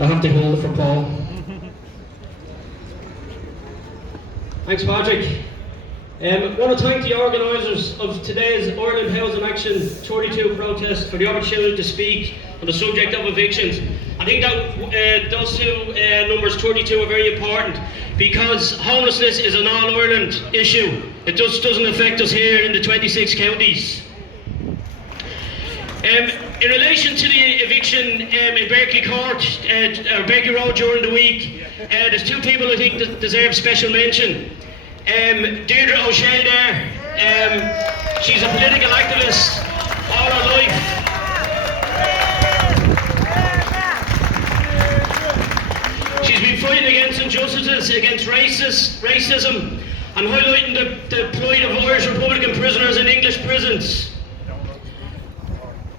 I have to hold it for Paul. Thanks, Patrick. I want to thank the organisers of today's Ireland Housing Action 32 protest for the opportunity to speak on the subject of evictions. I think that those two numbers 32 are very important because homelessness is an all-Ireland issue. It just doesn't affect us here in the 26 counties. In relation to the eviction in Berkeley Court, or Berkeley Road during the week, there's two people I think that deserve special mention. Deirdre O'Shea there, she's a political activist all her life. She's been fighting against injustices, against racism, and highlighting the plight of Irish Republican prisoners in English prisons.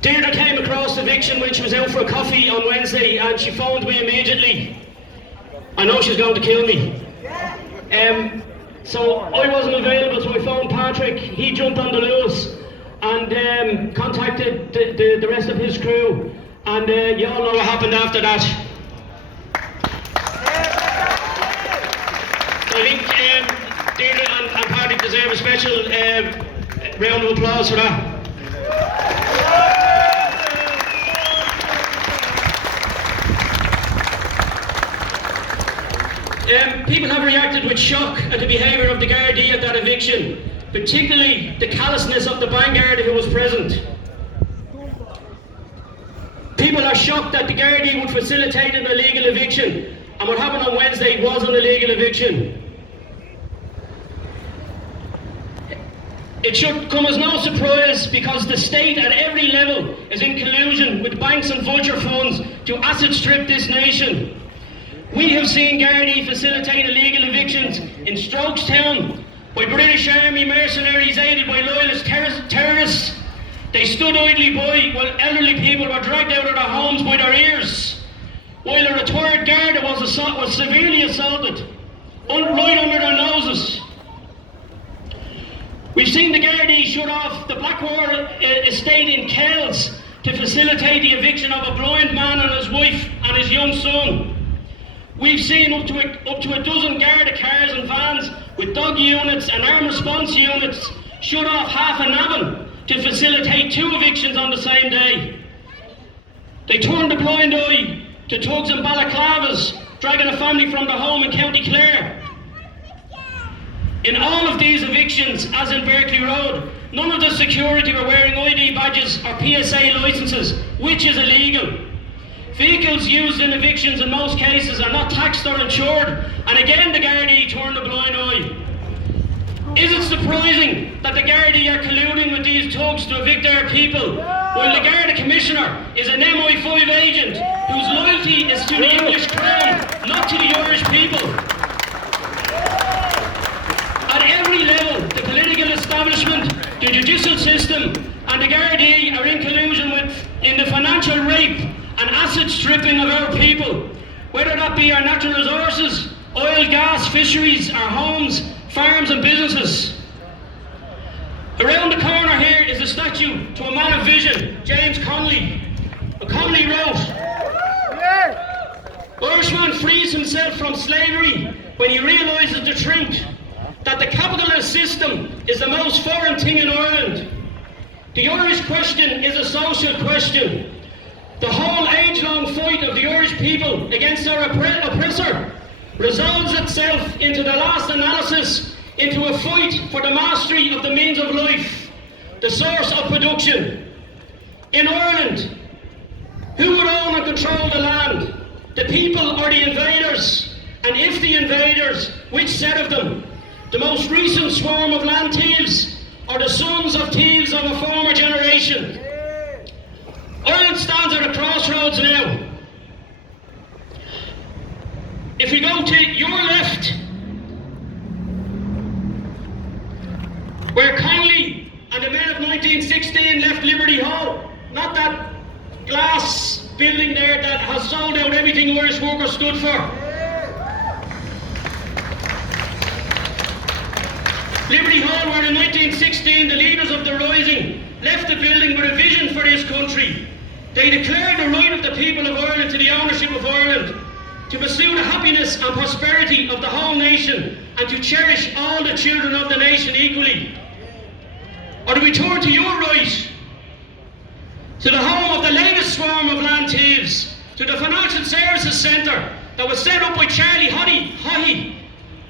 Deirdre came across eviction when she was out for a coffee on Wednesday, and she phoned me immediately. I know she's going to kill me. So I wasn't available, so I phoned Patrick. He jumped on the loose and contacted the rest of his crew. And you all know what happened after that. I think Deirdre and Patrick deserve a special round of applause for that. People have reacted with shock at the behaviour of the Gardaí at that eviction, particularly the callousness of the vanguard who was present. People are shocked that the Gardaí would facilitate an illegal eviction, and what happened on Wednesday was an illegal eviction. It should come as no surprise because the state at every level is in collusion with banks and vulture funds to asset strip this nation. We have seen Gardaí facilitate illegal evictions in Strokestown by British Army mercenaries aided by loyalist terrorists. They stood idly by while elderly people were dragged out of their homes by their ears, while a retired Garda was severely assaulted, right under their noses. We've seen the Gardaí shut off the Blackwater estate in Kells to facilitate the eviction of a blind man and his wife and his young son. We've seen up to a dozen Garda cars and vans with dog units and armed response units shut off half an Navan to facilitate two evictions on the same day. They turned a blind eye to thugs and balaclavas dragging a family from their home in County Clare. In all of these evictions, as in Berkeley Road, none of the security were wearing ID badges or PSA licences, which is illegal. Vehicles used in evictions in most cases are not taxed or insured, and again the Gardaí turned a blind eye. Is it surprising that the Gardaí are colluding with these thugs to evict their people, while the Garda Commissioner is an MI5 agent whose loyalty is to the English Crown, not to the Irish people? At every level, the political establishment, the judicial system, and the Gardaí are in collusion in the financial rape and asset stripping of our people, whether that be our natural resources, oil, gas, fisheries, our homes, farms and businesses. Around the corner here is a statue to a man of vision, James Connolly. Connolly wrote, "Irishman frees himself from slavery when he realises the truth, that the capitalist system is the most foreign thing in Ireland. The Irish question is a social question. The whole age-long fight of the Irish people against our oppressor resolves itself into the last analysis into a fight for the mastery of the means of life, the source of production. In Ireland, who would own and control the land? The people or the invaders? And if the invaders, which set of them? The most recent swarm of land thieves or the sons of thieves of a former generation? Ireland stands at a crossroads now. If we go to your left, where Connolly and the men of 1916 left Liberty Hall, not that glass building there that has sold out everything Irish workers stood for. Liberty Hall, where in 1916 the leaders of the Rising left the building with a vision for this country. They declare the right of the people of Ireland to the ownership of Ireland, to pursue the happiness and prosperity of the whole nation, and to cherish all the children of the nation equally. Or do we turn to your right, to the home of the latest swarm of land thieves, to the Financial Services Centre that was set up by Charlie Haughey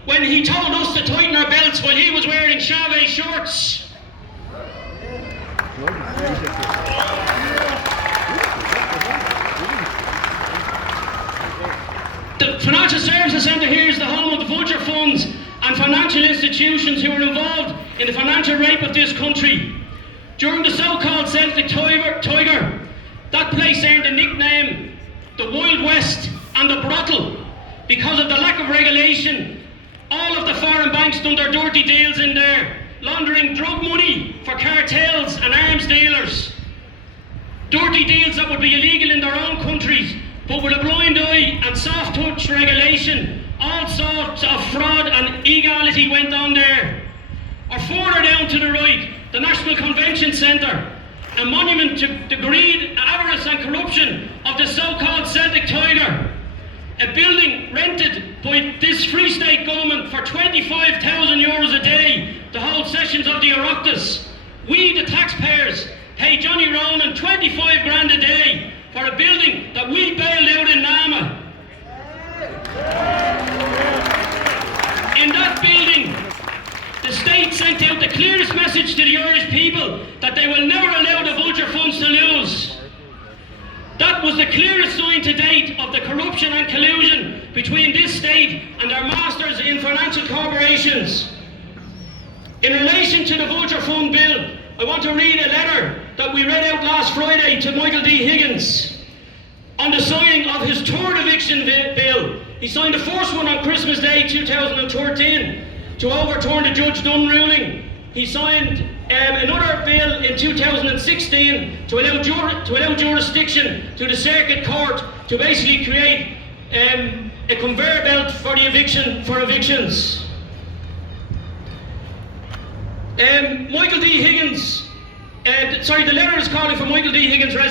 when he told us to tighten our belts while he was wearing Chauvet shorts? The Financial Services Centre here is the home of the vulture funds and financial institutions who are involved in the financial rape of this country. During the so-called Celtic Tiger, that place earned the nickname the Wild West and the Brothel because of the lack of regulation. All of the foreign banks done their dirty deals in there, laundering drug money for cartels and arms dealers. Dirty deals that would be illegal in their own countries, but with a blind eye and soft touch regulation, all sorts of fraud and illegality went on there. Or further down to the right, the National Convention Centre, a monument to the greed, avarice and corruption of the so-called Celtic Tiger. A building rented by this Free State government for 25,000 euros a day to hold sessions of the Oireachtas. We, the taxpayers, pay Johnny Ronan 25 grand a day for a building that we bailed out in Nama. In that building, the state sent out the clearest message to the Irish people that they will never allow the vulture funds to lose. That was the clearest sign to date of the corruption and collusion between this state and their masters in financial corporations. In relation to the vulture fund bill, I want to read a letter that we read out last Friday to Michael D. Higgins on the signing of his third eviction bill. He signed the first one on Christmas Day 2013 to overturn the Judge Dunn ruling. He signed another bill in 2016 to allow jurisdiction to the Circuit Court to basically create a conveyor belt for evictions. Michael D. Higgins, the letter is calling for Michael D. Higgins' resignation.